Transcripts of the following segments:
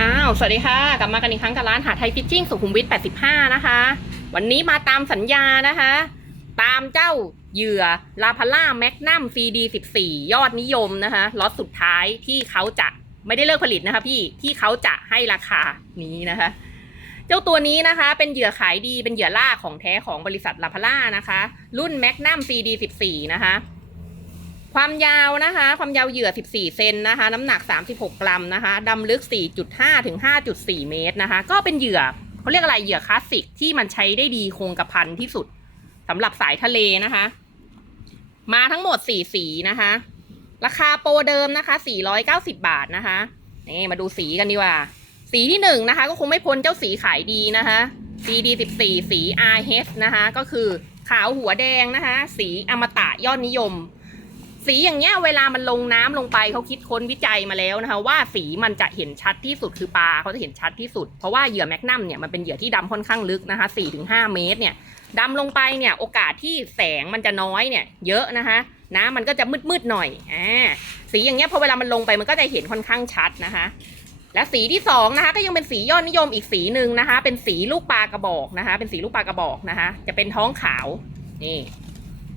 อ้าว สวัสดีค่ะ กลับมากันอีกครั้งกับร้านหาไทยฟิชชิ่งสุขุมวิท 85 นะคะ วันนี้มาตามสัญญานะคะ ตามเจ้าเหยื่อลาพาร่าแมกนัม CD 14 ยอดนิยมนะคะล็อตสุดท้ายที่เขาจะไม่ได้เลิกผลิตนะคะพี่ที่เขาจะให้ราคานี้นะคะ เจ้าตัวนี้นะคะ เป็นเหยื่อขายดีเป็นเหยื่อล่าของแท้ของบริษัทลาพาร่านะคะ รุ่นแมกนัม CD 14 นะคะ ความยาวนะคะ ความยาวเหยื่อ 14 เซนนะคะ น้ำหนัก 36 กรัมนะคะดำลึก 4.5 ถึง 5.4 เมตรนะคะ ก็เป็นเหยื่อเขาเรียกอะไรเหยื่อคลาสสิกที่มันใช้ได้ดีคงกระพันที่สุดสำหรับสายทะเลนะคะ มาทั้งหมด 4 สีนะคะ ราคาโปรเดิมนะคะ 490 บาทนะคะ นี่มาดูสีกันดีกว่า สีที่หนึ่งนะคะ ก็คงไม่พ้นเจ้าสีขายดีนะคะ CD 14 สี RH นะคะ ก็คือขาวหัวแดงนะคะ สีอมตะยอดนิยม สีอย่างเงี้ยเวลามันลงน้ำลงไปเขาคิดค้นวิจัยมาแล้วนะคะว่าสีมันจะเห็นชัดที่สุดคือปลาเขาจะเห็นชัดที่สุด เพราะว่าเหยื่อแมกนัมเนี่ยมันเป็นเหยื่อที่ดำค่อนข้างลึกนะคะ4-5เมตรเนี่ยดำลงไปเนี่ยโอกาสที่แสงมันจะน้อยเนี่ยเยอะนะคะน้ำมันก็จะมืดๆหน่อยอ่าสีอย่างเงี้ยพอเวลามันลงไปมันก็จะเห็นค่อนข้างชัดนะคะและสีที่สองนะคะก็ยังเป็นสียอดนิยมอีกสีหนึ่งนะคะ เป็นสีลูกปลากระบอกนะคะ เป็นสีลูกปลากระบอกนะคะ จะเป็นท้องขาวนี่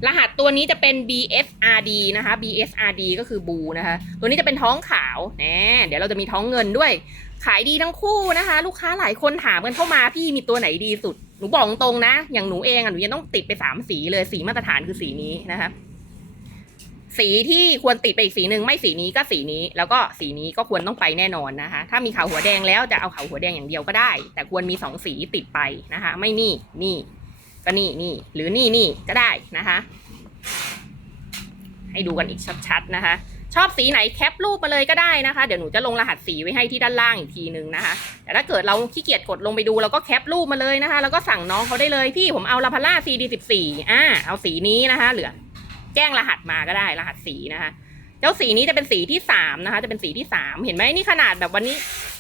รหัสตัวนี้จะเป็น BSRD นะคะ BSRD ก็คือบูนะคะ ตัวนี้จะเป็นท้องขาวแหมเดี๋ยวเราจะมีท้องเงินด้วย ขายดีทั้งคู่นะคะ ลูกค้าหลายคนถามกันเข้ามาพี่มีตัวไหนดีสุด หนูบอกตรงนะ อย่างหนูเองอะหนูยังต้องติดไปสามสีเลย สีมาตรฐานคือสีนี้นะคะ สีที่ควรติดไปอีกสีหนึ่งไม่สีนี้ก็สีนี้ แล้วก็สีนี้ก็ควรต้องไปแน่นอนนะคะ ถ้ามีขาวหัวแดงแล้วจะเอาขาวหัวแดงอย่างเดียวก็ได้ แต่ควรมีสองสีติดไปนะคะ ไม่นี่นี่ ก็นี่นี่หรือนี่นี่ก็ได้นะคะ ให้ดูกันอีกชัดๆนะคะ ชอบสีไหนแคปรูปมาเลยก็ได้นะคะ เดี๋ยวหนูจะลงรหัสสีไว้ให้ที่ด้านล่างอีกทีนึงนะคะ แต่ถ้าเกิดเราขี้เกียจกดลงไปดูเราก็แคปรูปมาเลยนะคะ แล้วก็สั่งน้องเขาได้เลยพี่ผมเอาลาพาร่า CD 14อ่าเอาสีนี้นะคะเหลือแจ้งรหัสมาก็ได้รหัสสีนะคะเจ้าสีนี้จะเป็นสีที่สามนะคะ จะเป็นสีที่สามเห็นไหมนี่ขนาดแบบวันนี้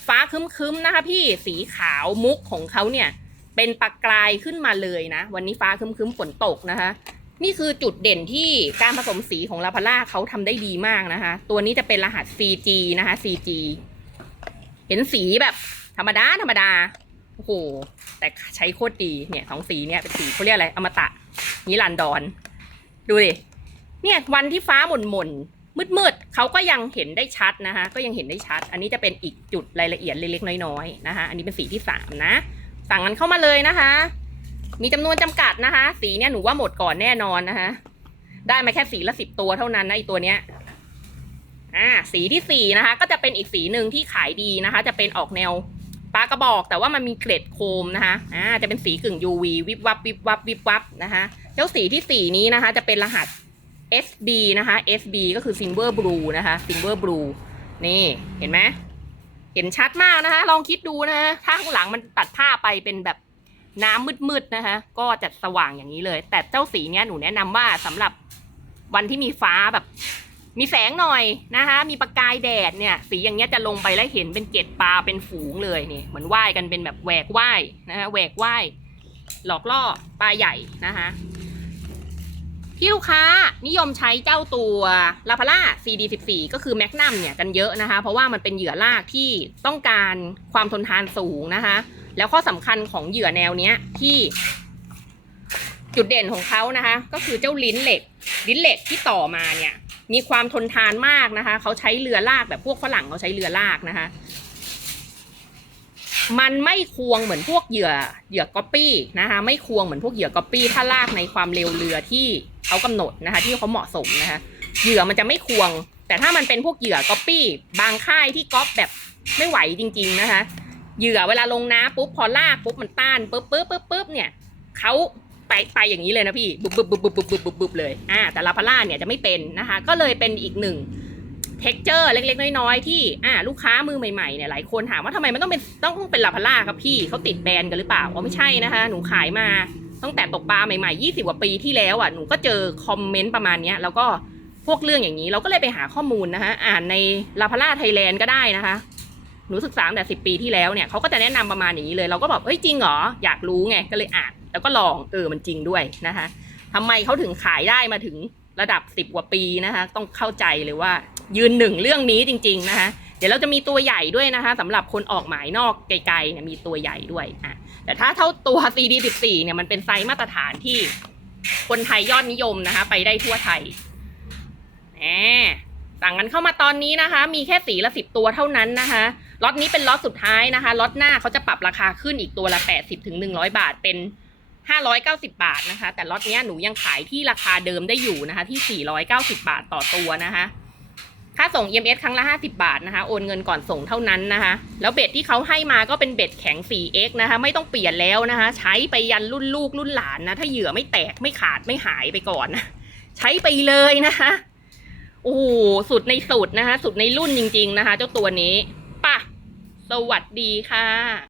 ฟ้าคึ้มๆนะคะ พี่สีขาวมุกของเขาเนี่ย เป็นปากกลายขึ้นมาเลยนะ วันนี้ฟ้าคึ้มๆฝนตกนะคะ นี่คือจุดเด่นที่การผสมสีของลาพาร่าเขาทำได้ดีมากนะคะ ตัวนี้จะเป็นรหัส CG นะคะ CG เห็นสีแบบธรรมดาธรรมดาโอ้โหแต่ใช้โคตรดีเนี่ยสองสีเนี่ยเป็นสีเขาเรียกอะไรอมตะนิรันดรดูดิเนี่ยวันที่ฟ้าหม่นหม่นมืดมืดๆเขาก็ยังเห็นได้ชัดนะคะ ก็ยังเห็นได้ชัด อันนี้จะเป็นอีกจุดรายละเอียดเล็กๆน้อยๆนะคะ อันนี้เป็นสีที่สามนะ สั่งกันเข้ามาเลยนะคะ มีจำนวนจำกัดนะคะ สีเนี่ยหนูว่าหมดก่อนแน่นอนนะคะ ได้มาแค่สีละสิบตัวเท่านั้นนะไอตัวเนี้ยอ่าสีที่สี่นะคะ ก็จะเป็นอีกสีหนึ่งที่ขายดีนะคะ จะเป็นออกแนวปลากระบอก แต่ว่ามันมีเกล็ดโคมนะคะอ่าจะเป็นสีกึ่ง UV วิบวับวิบวับวิบวับนะคะเจ้าสีที่สี่นี้นะคะ จะเป็นรหัส SB นะคะ SB ก็คือ Silver Blue นะคะ Silver Blue นี่เห็นไหม เห็นชัดมากนะคะ ลองคิดดูนะคะถ้าข้างหลังมันตัดผ้าไปเป็นแบบน้ำมืดๆนะคะ ก็จะสว่างอย่างนี้เลย แต่เจ้าสีเนี้ยหนูแนะนำว่าสำหรับวันที่มีฟ้าแบบ มีแสงหน่อยนะคะ มีประกายแดดเนี่ย สีอย่างเงี้ยจะลงไปแล้วเห็นเป็นเกล็ดปลาเป็นฝูงเลยนี่เหมือนว่ายกันเป็นแบบแหวกว่ายนะคะแหวกว่ายหลอกล่อปลาใหญ่นะคะ ที่ลูกค้านิยมใช้เจ้าตัวลาพาร่า CD14 ก็คือแมกนัมเนี่ยกันเยอะนะคะ เพราะว่ามันเป็นเหยื่อลากที่ต้องการความทนทานสูงนะคะ แล้วข้อสำคัญของเหยื่อแนวเนี้ยที่จุดเด่นของเขานะคะ ก็คือเจ้าลิ้นเหล็ก ลิ้นเหล็กที่ต่อมาเนี่ย มีความทนทานมากนะคะ เขาใช้เรือลากแบบพวกฝรั่งเขาใช้เรือลากนะคะมันไม่ควงเหมือนพวกเหยื่อเหยื่อก๊อปปี้นะคะ ไม่ควงเหมือนพวกเหยื่อก๊อปปี้ถ้าลากในความเร็วเรือที่ เขากำหนดนะคะ ที่เขาเหมาะสมนะคะ เหยื่อมันจะไม่ควง แต่ถ้ามันเป็นพวกเหยื่อก๊อปปี้ บางค่ายที่ก๊อปแบบไม่ไหวจริง ๆนะคะ เหยื่อเวลาลงน้ำปุ๊บพอลากปุ๊บมันต้านปุ๊บปุ๊บปุ๊บปุ๊บเนี่ยเขาไปไปอย่างนี้เลยนะพี่บุบบุบบุบบุบบุบบุบบุบเลยอ่าแต่ลาพาร่าเนี่ยจะไม่เป็นนะคะ ก็เลยเป็นอีกหนึ่งเท็กเจอร์เล็กๆ น้อยๆ ที่อ่าลูกค้ามือใหม่ๆเนี่ยหลายคนถามว่าทำไมมันต้องเป็นต้องเป็นลาพาร่าครับพี่เขาติดแบรนด์กันหรือเปล่าอ๋อไม่ใช่นะคะ หนูขายมา ตั้งแต่ตกปลาใหม่ๆ 20 กว่าปีที่แล้วอะหนูก็เจอคอมเมนต์ประมาณนี้แล้วก็พวกเรื่องอย่างนี้เราก็เลยไปหาข้อมูลนะคะอ่านในลาพาร่าไทยแลนด์ก็ได้นะคะ หนูศึกษาตั้งแต่สิปีที่แล้วเนี่ยเขาก็จะแนะนำประมาณอย่างนี้เลย เราก็แบบเอ้ยจริงเหรออยากรู้ไงก็เลยอ่าน แล้วก็ลองเออมันจริงด้วยนะคะทำไมเขาถึงขายได้มาถึงระดับสิบกว่าปีนะคะ ต้องเข้าใจเลยว่า ยืนหนึ่งเรื่องนี้จริง ๆนะคะ เดี๋ยวเราจะมีตัวใหญ่ด้วยนะคะสำหรับคนออกหมายนอกไกลๆเนี่ยมีตัวใหญ่ด้วยอะ แต่ถ้าเท่าตัว CD 14 เนี่ยมันเป็นไซส์มาตรฐานที่คนไทยยอดนิยมนะคะ ไปได้ทั่วไทยแหมสั่งกันเข้ามาตอนนี้นะคะ มีแค่สีละสิบตัวเท่านั้นนะคะล็อตนี้เป็นล็อตสุดท้ายนะคะล็อตหน้าเขาจะปรับราคาขึ้นอีกตัวละ80ถึง100บาทเป็น590บาทนะคะ แต่ล็อตนี้หนูยังขายที่ราคาเดิมได้อยู่นะคะ ที่490บาทต่อตัวนะคะ ค่าส่ง EMS ครั้งละ 50 บาทนะคะ โอนเงินก่อนส่งเท่านั้นนะคะ แล้วเบ็ดที่เขาให้มาก็เป็นเบ็ดแข็ง 4x นะคะ ไม่ต้องเปลี่ยนแล้วนะคะ ใช้ไปยันรุ่นลูกรุ่นหลานนะ ถ้าเหยื่อไม่แตกไม่ขาดไม่หายไปก่อนนะ ใช้ไปเลยนะคะ โอ้โหสุดในสุดนะคะ สุดในรุ่นจริง ๆ นะคะ เจ้าตัวนี้ป่ะ สวัสดีค่ะ